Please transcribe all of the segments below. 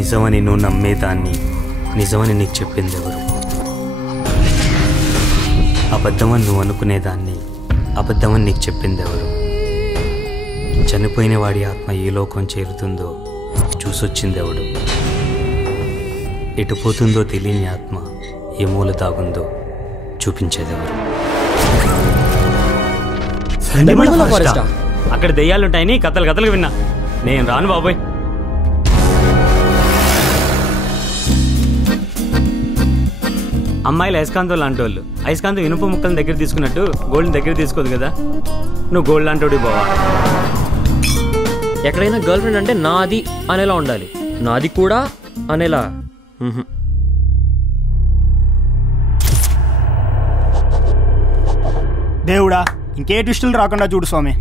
నిజమని నువ్వు నమ్మేదాన్ని నిజమని నీకు చెప్పింది ఎవరు? అబద్ధమని నువ్వు అనుకునేదాన్ని అబద్ధమని నీకు చెప్పింది ఎవరు? చనిపోయిన వాడి ఆత్మ ఏ లోకం చేరుతుందో చూసొచ్చింది ఎవడు? ఎటు పోతుందో తెలియని ఆత్మ ఏ మూల దాగుందో చూపించేది ఎవరు? అక్కడ దెయ్యాలుంటాయని కథలు కథలు విన్నా. నేను రాను బాబోయ్. అమ్మాయిలు అయస్కాంతం లాంటి వాళ్ళు. అయస్కాంతం ఇనుప ముక్కలను దగ్గర తీసుకున్నట్టు గోల్డ్ని దగ్గర తీసుకోదు కదా. నువ్వు గోల్డ్ లాంటి బావా. ఎక్కడైనా గర్ల్ ఫ్రెండ్ అంటే నాది అనేలా ఉండాలి, నాది కూడా అనేలా. దేవుడా, ఇంకే ట్విస్టులు రాకుండా చూడు స్వామి.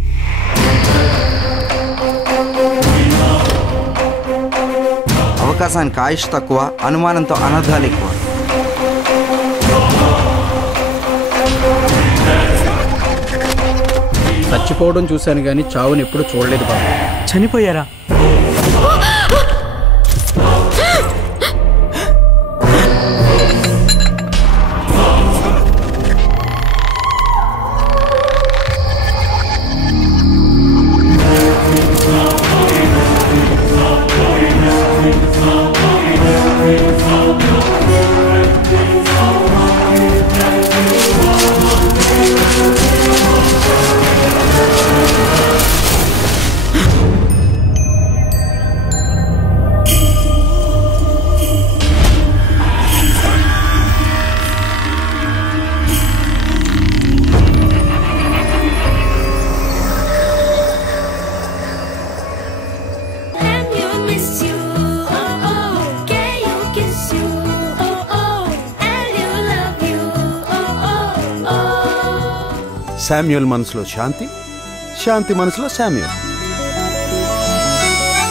అవకాశానికి ఆయుష్ తక్కువ, అనుమానంతో అనర్థాలు ఎక్కువ. చచ్చిపోవడం చూశాను కానీ చావుని ఎప్పుడు చూడలేదు బాబు. చనిపోయారా? శామ్యూల్ మనసులో శాంతి, శాంతి మనసులో శామ్యూల్.